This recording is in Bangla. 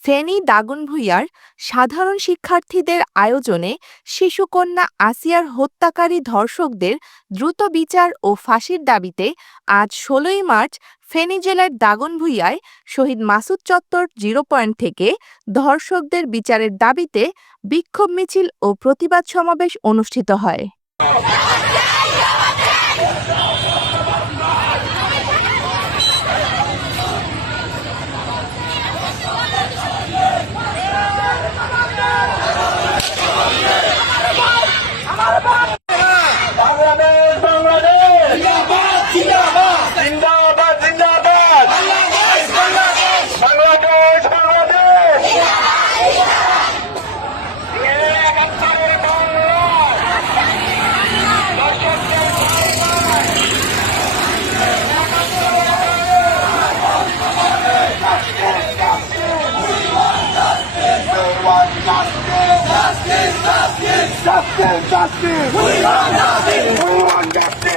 ফেনী দাগনভূঞার সাধারণ শিক্ষার্থীদের আয়োজনে শিশুকন্যা আসিয়ার হত্যাকারী ধর্ষকদের দ্রুত বিচার ও ফাঁসির দাবিতে আজ ১৬ই মার্চ ফেনী জেলার দাগনভূঞায় শহীদ মাসুদ চত্বর জিরো পয়েন্ট থেকে ধর্ষকদের বিচারের দাবিতে বিক্ষোভ মিছিল ও প্রতিবাদ সমাবেশ অনুষ্ঠিত হয়। Justice! We want justice! We want justice!